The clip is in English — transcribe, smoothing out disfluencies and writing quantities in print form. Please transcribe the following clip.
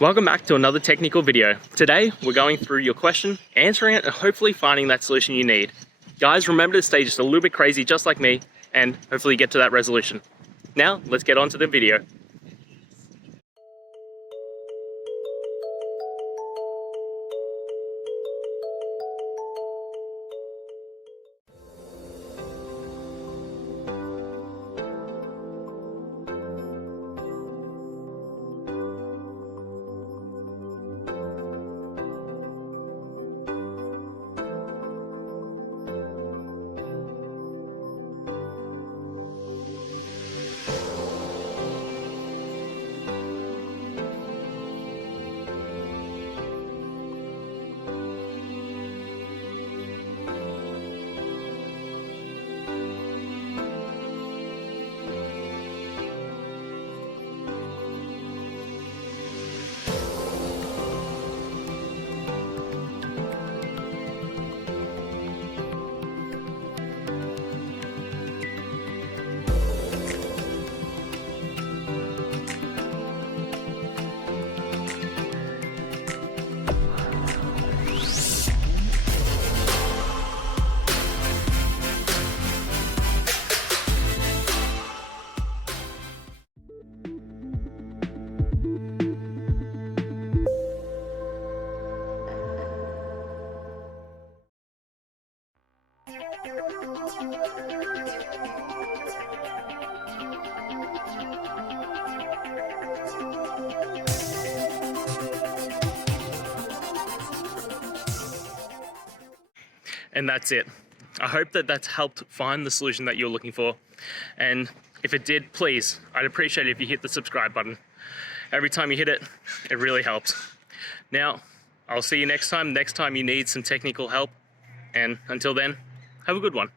Welcome back to another technical video. Today, we're going through your question, answering it, and hopefully finding that solution you need. Guys, remember to stay just a little bit crazy, just like me, and hopefully get to that resolution. Now, let's get on to the video. And that's it. I hope that that's helped find the solution that you're looking for. And if it did, please, I'd appreciate it if you hit the subscribe button. Every time you hit it, it really helps. Now, I'll see you next time you need some technical help. And until then, have a good one.